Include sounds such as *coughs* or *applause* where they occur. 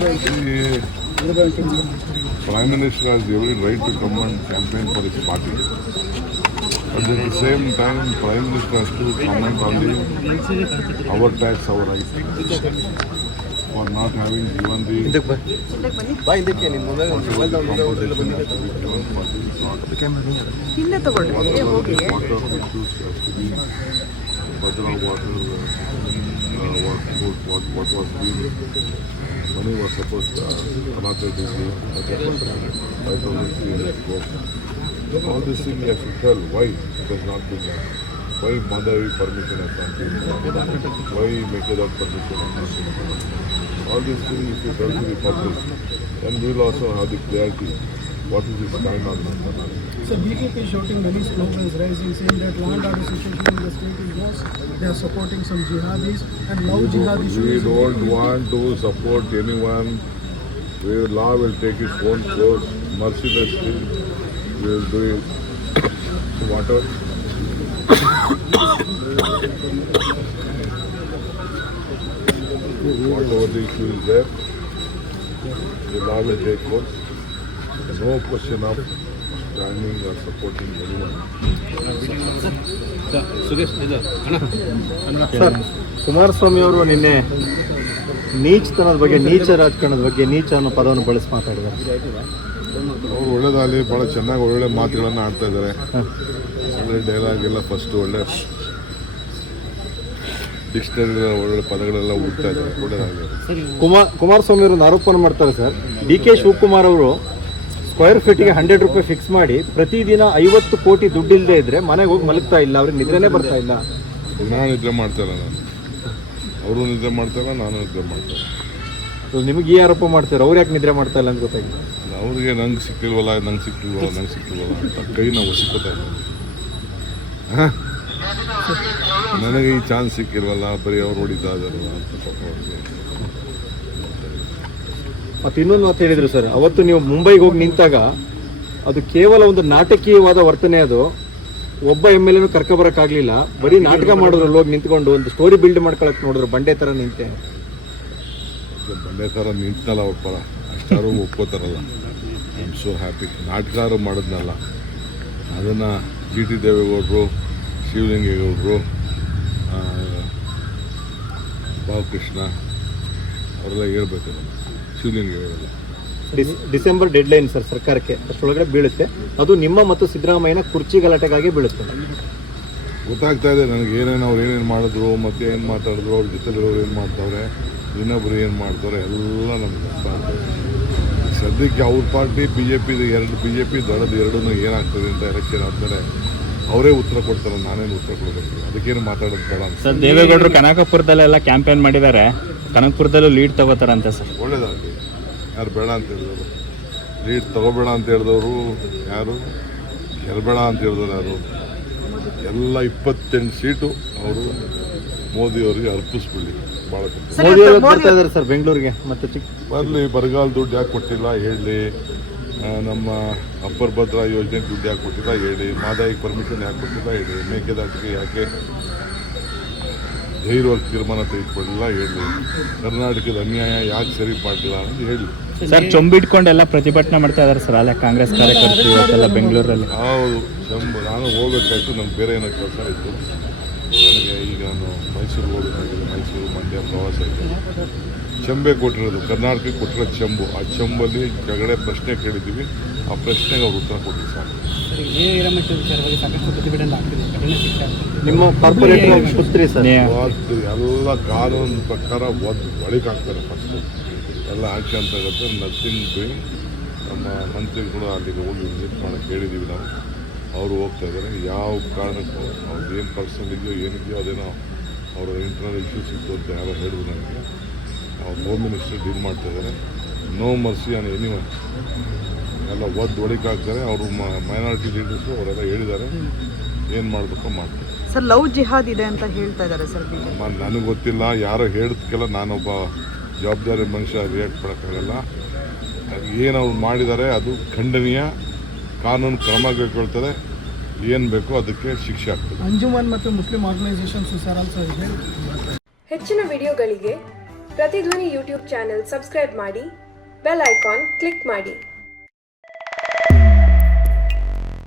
Prime Minister has every right to come and campaign for his party. But at the same time, Prime Minister has to comment on the, our tax, our right. For not having given the Bhadra water, uh, what, what, what was being, money was supposed to, uh, Karnataka district, five thousand three hundred crores. All these things you have to tell why it has not been done. Why Madhavi permission has not been done. Why Mekedad permission has not been. All these things if you tell to the public, then we will also have the clarity what is this kind of So BJP is shouting many slogans rising saying that land order situation in the state is worse. They are supporting some jihadis and love jihad We don't want to support anyone. We, law will take its own course. Mercilessly, we will do it. Whatever. *coughs* Whatever the issue is there, the law will take course. No question of standing or supporting anyone. Sir Kumaraswamy ಅವರು ನಿನ್ನೆ ನೀಚತನದ ಬಗ್ಗೆ ನೀಚ ರಾಜಕಾರಣದ ಬಗ್ಗೆ ನೀಚ ಅನ್ನೋ ಪದವನ್ನು ಬಳಸಿ ಮಾತಾಡಿದ್ದಾರೆ. ಅವ್ರು ಒಳ್ಳೇದಾಗಲಿ ಭಾಳ ಚೆನ್ನಾಗಿ ಒಳ್ಳೆ ಮಾತುಗಳನ್ನು ಆಡ್ತಾ ಇದ್ದಾರೆ. ಒಳ್ಳೆ ಡೈಲಾಗ್ ಎಲ್ಲ ಫಸ್ಟ್ ಒಳ್ಳೆ ಡಿಕ್ಷನರಿ ಒಳ್ಳೆ ಪದಗಳೆಲ್ಲ ಹುಡ್ತಾ ಇದ್ದಾರೆ. ಒಳ್ಳೇದಾಗಲಿ. ಕುಮಾರ್ ಕುಮಾರಸ್ವಾಮಿ ಅವರು ಆರೋಪವನ್ನು ಮಾಡ್ತಾರೆ ಸರ್. ಡಿ ಕೆ ಶಿವಕುಮಾರ್ ಅವರು ಸ್ಕ್ವೇರ್ ಫೀಟಿಗೆ ಹಂಡ್ರೆಡ್ ರುಪೀಸ್ ಫಿಕ್ಸ್ ಮಾಡಿ ಪ್ರತಿದಿನ ಐವತ್ತು ಕೋಟಿ ದುಡ್ಡು ಇಲ್ಲದೆ ಇದ್ರೆ ಮನೆಗೆ ಹೋಗಿ ಮಲಗ್ತಾ ಇಲ್ಲ ಅವ್ರಿಗೆ ನಿದ್ರೆನೇ ಬರ್ತಾ ಇಲ್ಲ. ನಾನು ನಿದ್ರೆ ಮಾಡ್ತಾ ಇಲ್ಲ ನಾನು. ಅವರು ನಿದ್ರೆ ಮಾಡ್ತಾ ಇಲ್ಲ ನಾನು ನಿದ್ರೆ ಮಾಡ್ತಾ ಇಲ್ಲ. ನಿಮ್ಗೆ ಈ ಆರೋಪ ಮಾಡ್ತಾರೆ ಅವ್ರು ಯಾಕೆ ನಿದ್ರೆ ಮಾಡ್ತಾ ಇಲ್ಲ ಅಂತ ಗೊತ್ತಾಗಿಲ್ಲ ಅವ್ರಿಗೆ ನಂಗೆ ಸಿಕ್ಕಿಲ್ವಲ್ಲ ನಂಗೆ ಸಿಕ್ಕಿಲ್ವಲ್ಲ ನಂಗೆ ಸಿಕ್ಕಿಲ್ವಲ್ಲ ಅಂತ ಕೈ ನಾವು ಸಿಕ್ಕೋತಾ ಹಾಂ? ನನಗೆ ಈ ಚಾನ್ಸ್ ಸಿಕ್ಕಿಲ್ವಲ್ಲ ಬರೀ ಅವ್ರು ಹೊಡಿತಾ ಇದ್ದಾರೆ ಅಂತ ಪಾಪ ಅವ್ರಿಗೆ. ಮತ್ತೆ ಇನ್ನೊಂದು ಮಾತು ಹೇಳಿದ್ರು ಸರ್, ಅವತ್ತು ನೀವು ಮುಂಬೈಗೆ ಹೋಗಿ ನಿಂತಾಗ ಅದು ಕೇವಲ ಒಂದು ನಾಟಕೀಯವಾದ ವರ್ತನೆ ಅದು. ಒಬ್ಬ ಎಂ ಎಲ್ ಎನು ಕರ್ಕೊಬರಕ್ಕಾಗಲಿಲ್ಲ ಬರೀ ನಾಟಕ ಮಾಡಿದ್ರು ಹೋಗಿ ನಿಂತ್ಕೊಂಡು ಒಂದು ಸ್ಟೋರಿ ಬಿಲ್ಡ್ ಮಾಡ್ಕೊಳಕ್ ನೋಡಿದ್ರು ಬಂಡೆ ಥರ ನಿಂತೆ. ಬಂಡೆ ಥರ ನಿಂತಲ್ಲ ಅವ್ರ ಪರ ಅಷ್ಟಾರು ಒಪ್ಕೋತಾರಲ್ಲ. ಐ ಆಮ್ ಸೋ ಹ್ಯಾಪಿ ನಾಟಕಾರು ಮಾಡಿದ್ನಲ್ಲ. ಅದನ್ನು ಜಿ ಟಿ ದೇವೇಗೌಡರು, ಶಿವಲಿಂಗೇಗೌಡರು ಭಾವಕೃಷ್ಣ ಅವರೆಲ್ಲ ಹೇಳ್ಬೇಕು. ಶಿವಲಿಂಗೇಗೌಡರೆಲ್ಲ dis December deadline sir ಸರ್ಕಾರಕ್ಕೆ. ಅಷ್ಟರೊಳಗಡೆ ಬೀಳುತ್ತೆ. ಅದು ನಿಮ್ಮ ಮತ್ತು ಸಿದ್ದರಾಮಯ್ಯನ ಕುರ್ಚಿ ಗಲಾಟೆಗಾಗಿ ಬೀಳುತ್ತೆ. ಗೊತ್ತಾಗ್ತಾ ಇದೆ ನನಗೆ ಏನೇನು ಅವ್ರು ಏನೇನು ಮಾಡಿದ್ರು ಮತ್ತೆ ಏನು ಮಾತಾಡಿದ್ರು ಅವ್ರ ಜೊತೆಲಿರೋರು ಏನು ಮಾಡ್ತಾವ್ರೆ ಇನ್ನೊಬ್ರು ಏನು ಮಾಡ್ತಾರೆ ಎಲ್ಲ ನಮ್ಗೆ ಗೊತ್ತಾಗ್ತದೆ ಸದ್ಯಕ್ಕೆ ಅವ್ರ ಪಾರ್ಟಿ ಬಿ ಜೆ ಪಿದು ಎರಡು ಬಿ ಜೆ ಪಿ ದೊಡ್ಡದು ಎರಡೂ ಏನಾಗ್ತದೆ ಅಂತ ಎಲೆಕ್ಷನ್ ಆದಮೇಲೆ ಅವರೇ ಉತ್ತರ ಕೊಡ್ತಾರೆ ನಾನೇನು ಉತ್ತರ ಕೊಡಬೇಕು ಅದಕ್ಕೇನು ಮಾತಾಡೋದು ಬೇಡ ದೇವೇಗೌಡರು ಕನಕಪುರದಲ್ಲೆಲ್ಲ ಕ್ಯಾಂಪೇನ್ ಮಾಡಿದ್ದಾರೆ. ಕನಕಪುರದಲ್ಲೂ ಲೀಡ್ ತಗೋತಾರಂತೆ ಸರ್. ಒಳ್ಳೇದಾಗಲಿ. ಯಾರು ಬೇಡ ಅಂತ ಹೇಳಿದವರು. ಲೀಡ್ ತಗೋಬೇಡ ಅಂತ ಹೇಳಿದವರು ಯಾರು? ಗೆಲ್ಬೇಡ ಅಂತ ಹೇಳಿದವರು ಯಾರು? ಎಲ್ಲ ಇಪ್ಪತ್ತೆಂಟು ಸೀಟು ಅವರು ಮೋದಿಯವರಿಗೆ ಅರ್ಪಿಸ್ಬಿಡಿ. ಭಾಳ ಕಷ್ಟ ಮೋದಿ ಅವರು ಬರ್ತಾ ಇದ್ದಾರೆ ಸರ್ ಬೆಂಗಳೂರಿಗೆ ಮತ್ತೆ ಚಿಕ್ಕ ಬರಲಿ ಬರಗಾಲ ದುಡ್ಡು ಯಾಕೆ ಕೊಟ್ಟಿಲ್ಲ ಹೇಳಿ. ನಮ್ಮ ಅಪ್ಪರ್ ಭದ್ರಾ ಯೋಜನೆಗೆ ದುಡ್ಡು ಯಾಕೆ ಕೊಟ್ಟಿಲ್ಲ ಹೇಳಿ. ಮಾದಾಯಿಗೆ ಪರ್ಮಿಷನ್ ಯಾಕೆ ಕೊಟ್ಟಿಲ್ಲ ಹೇಳಿ. ಮೇಕೆದಾಟಿಗೆ ಯಾಕೆ ಧೈರ್ಯವಾಗಿ ತೀರ್ಮಾನ ತೆಗೆದುಕೊಳ್ಳಿಲ್ಲ ಹೇಳಿ. ಕರ್ನಾಟಕದ ಅನ್ಯಾಯ ಯಾಕೆ ಸರಿ ಮಾಡಿಲ್ಲ ಅಂತ ಹೇಳಿ. ಸರ್ ಚೊಂಬಿಟ್ಕೊಂಡೆಲ್ಲ ಪ್ರತಿಭಟನೆ ಮಾಡ್ತಾ ಇದಾರೆ ಸರ್ ಅಲ್ಲೇ ಕಾಂಗ್ರೆಸ್ ಕಾರ್ಯಕರ್ತರು ಇವತ್ತೆಲ್ಲ ಬೆಂಗಳೂರಲ್ಲಿ. ಹೌದು ಚಂಬ. ನಾನು ಹೋಗ್ಬೇಕಾಯ್ತು ನಮ್ಗೆ ಬೇರೆ ಏನೋ ಕೆಲಸ ಇತ್ತು ನನಗೆ ಈಗ ನಾನು ಮೈಸೂರಿಗೆ ಹೋಗಬೇಕಾಗಿದೆ ಮೈಸೂರು ಮಂಡ್ಯ ಪ್ರವಾಸ ಇತ್ತು ಚಂಬೆ ಕೊಟ್ಟಿರೋದು ಕರ್ನಾಟಕಕ್ಕೆ ಕೊಟ್ಟಿರೋ ಚೆಂಬು. ಆ ಚಂಬಲ್ಲಿ ಕೆಳಗಡೆ ಪ್ರಶ್ನೆ ಕೇಳಿದ್ದೀವಿ ಆ ಪ್ರಶ್ನೆಗೆ ಅವ್ರು ಉತ್ತರ ನಿಮ್ಮ ಸರ್ ಎಲ್ಲ ಕಾನೂನು ಪ್ರಕಾರ ಒದ್ದು ಒಳಗೆ ಹಾಕ್ತಾರೆ ಫಸ್ಟು ಎಲ್ಲ ಹಾಕ್ಯಂತ ಇರುತ್ತೆ ನಥಿಂಗ್ ಡೂಯಿಂಗ್ ನಮ್ಮ ಮಂತ್ರಿಗಳು ಅಲ್ಲಿಗೆ ಹೋಗಿ ವಿಸಿಟ್ ಮಾಡೋಕ್ಕೆ ಹೇಳಿದ್ದೀವಿ ನಾವು ಅವರು ಹೋಗ್ತಾ ಇದ್ದಾರೆ ಯಾವ ಕಾರಣಕ್ಕೂ ಅವ್ರದ್ದು ಏನು ಪರ್ಸನಲ್ ಇದೆಯೋ ಏನಿದೆಯೋ ಅದೇನೋ ಅವರ ಇಂಟರ್ನಲ್ ಇಶ್ಯೂಸ್ ಇತ್ತು ಅಂತ ಯಾರೋ ಹೇಳಿದ್ರು ನನಗೆ ಅವ್ರು ಹೋಮ್ ಮಿನಿಸ್ಟರ್ ಡೀಲ್ ಮಾಡ್ತಾ ಇದ್ದಾರೆ ನೋ ಮರ್ಸಿ ಆನ್ ಎನಿವನ್ ಎಲ್ಲ ಒದ್ದು ಒಳಿಕೆ ಹಾಕ್ತಾರೆ. ಅವರು ಮೈನಾರಿಟಿ ಲೀಡರ್ಸ್ ಅವರೆಲ್ಲ ಹೇಳಿದ್ದಾರೆ. ಏನು ಮಾಡಬೇಕೋ ಮಾಡ್ತಾರೆ. ಸರ್ ಲವ್ ಜಿಹಾದ್ ಇದೆ ಅಂತ ಹೇಳ್ತಾ ಇದ್ದಾರೆ ಸರ್ ನನಗೆ ಗೊತ್ತಿಲ್ಲ. ಯಾರೋ ಹೇಳಿದ್ಕೆಲ್ಲ ನಾನೊಬ್ಬ ಜವಾಬ್ದಾರಿ ಮನುಷ್ಯ ರಿಯಾಕ್ಟ್ ಮಾಡೋಕ್ಕಾಗಲ್ಲ ಏನು ಅವ್ರು ಮಾಡಿದ್ದಾರೆ ಅದು ಖಂಡನೀಯ. ಕಾನೂನು ಕ್ರಮ ಕೈಗೊಳ್ತಾರೆ ಏನು ಬೇಕೋ ಅದಕ್ಕೆ ಶಿಕ್ಷೆ ಆಗ್ತದೆ. ಅಂಜುಮನ್ ಮತ್ತು ಮುಸ್ಲಿಂ ಆರ್ಗನೈಸೇಷನ್ ಸರ್ ಆಲ್ಸೋ ಹೆಚ್ಚಿನ ವಿಡಿಯೋಗಳಿಗೆ ಪ್ರತಿಧ್ವನಿ ಯೂಟ್ಯೂಬ್ ಚಾನೆಲ್ ಸಬ್ಸ್ಕ್ರೈಬ್ ಮಾಡಿ ಬೆಲ್ ಐಕಾನ್ ಕ್ಲಿಕ್ ಮಾಡಿ.